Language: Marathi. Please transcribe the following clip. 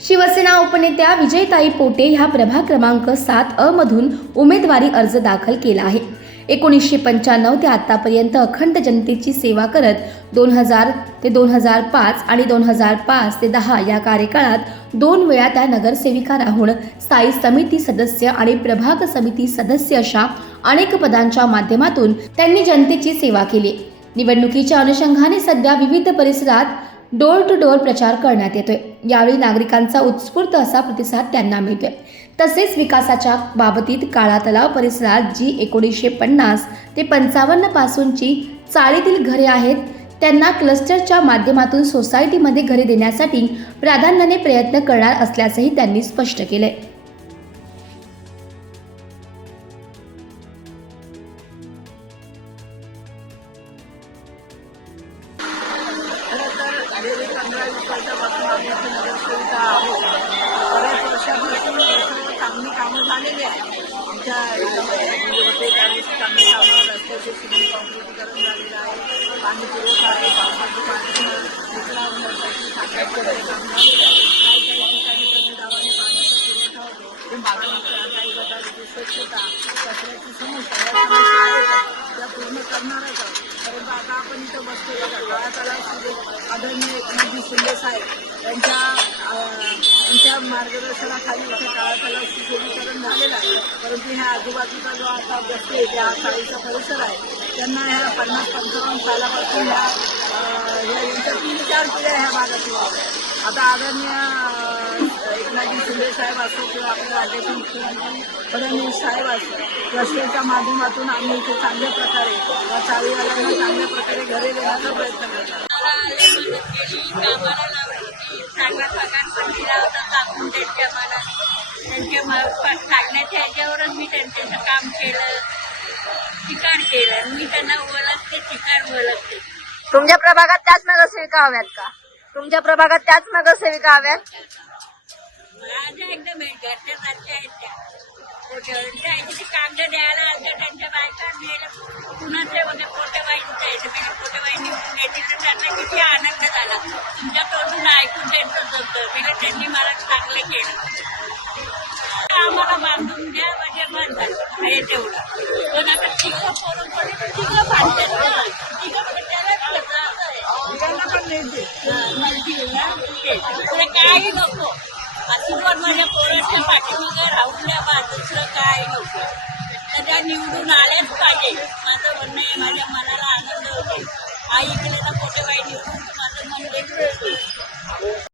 शिवसेना उपनेत्या विजयताई पोटे ह्या प्रभाग क्रमांक 7 मधून उमेदवारी अर्ज दाखल केला आहे। 1995 ते आतापर्यंत अखंड जनतेची सेवा करत 2000 ते 2005 आणि 2005 ते 10 या कार्यकाळात 2 वेळा त्या नगरसेविका राहून स्थायी समिती सदस्य आणि प्रभाग समिती सदस्य अशा अनेक पदांच्या माध्यमातून त्यांनी जनतेची सेवा केली। निवडणुकीच्या अनुषंगाने सध्या विविध परिसरात डोर टू डोर प्रचार करण्यात येतोय। यावेळी नागरिकांचा उत्स्फूर्त असा प्रतिसाद त्यांना मिळतोय। तसेच विकासाच्या बाबतीत काळा तलाव परिसरात जी 1950 ते 55 पासूनची चाळीतील घरे आहेत त्यांना क्लस्टरच्या माध्यमातून सोसायटीमध्ये घरे देण्यासाठी प्राधान्याने प्रयत्न करणार असल्याचंही त्यांनी स्पष्ट केलंय। गेली 15-20 वर्षापासून आम्ही इथे नगरसेविका आहोत। बऱ्याच वर्षापासून चांगली कामं झालेली आहेत आमच्या याच्यामध्ये होते त्यावेळेस चांगली कामं रस्त्याचे सिमेंट काँक्रिटीकरण झालेलं आहे, पाणी पुरवठा आहे, पावसाचं पाणी निचरा होण्यासाठी चांगल्या प्रकारे काम झालेलं आहे। काही ठिकाणी कमी दाबाने पाण्याचा पुरवठा होतो, काही गटारीची स्वच्छता, कचऱ्याची समस्या या समस्या आहेत त्या पूर्ण करणारच आहोत। परंतु आता आपण इथं बसतो काळा तलावामध्ये आदरणीय एकनाथजी शिंदे साहेब यांच्या मार्गदर्शनाखाली इथे काळा तलाव सुशोभीकरण झालेलं आहे। परंतु ह्या आजूबाजूचा जो आता बसतोय त्या चाळीचा परिसर आहे त्यांना ह्या 50-55 सालापासून यांच्या 3-4 पिढ्या ह्या भागातील आता आदरणीय एकनाथजी शिंदे साहेब असो किंवा आपल्या राज्याचे मुख्यमंत्री फडणवीस साहेब असो क्लस्टरच्या माध्यमातून आम्ही इथे चांगल्या प्रकारे चाळीवाल्यांना चांगल्या प्रकारे घरे देण्याचा प्रयत्न करतो। चांगला पगार पण दिला होता टाकून त्यांच्या सांगण्याच्या ह्याच्यावरच मी त्यांच्याचं काम केलं, ठिकाण केलं। मी त्यांना ओळखते, ठिकाण ओळखते। तुमच्या प्रभागात त्याच नगरसेविका हव्यात का? तुमच्या प्रभागात त्याच नगरसेविका हव्यात? माझ्या एकदम घरच्या आहेत त्या कागद द्यायला आलं त्यांच्या बायका नेलं कुणाचे म्हणजे पोटेबाईंचं यायचं म्हणजे पोटेबाई निवडून येतील तर त्यांना किती आनंद झाला। तुमच्या तोंडून ऐकून त्यांचं जमतं म्हणजे त्यांनी मला चांगलं केलं। आम्हाला बांधून द्या म्हणजे बंद झालं हे तेवढं। पण आता तिघं पोरं पडली तिघं बांधतात तिघं पण काही नको आशीर्वाद माझ्या पोरांच्या पाठीमागे राहून द्या बा, दुसरं काही नको। तर त्या निवडून आल्याच पाहिजे माझं म्हणणं आहे। माझ्या मनाला आनंद होते आई इकडे ना पोटेबाई निवडून माझं मन देखील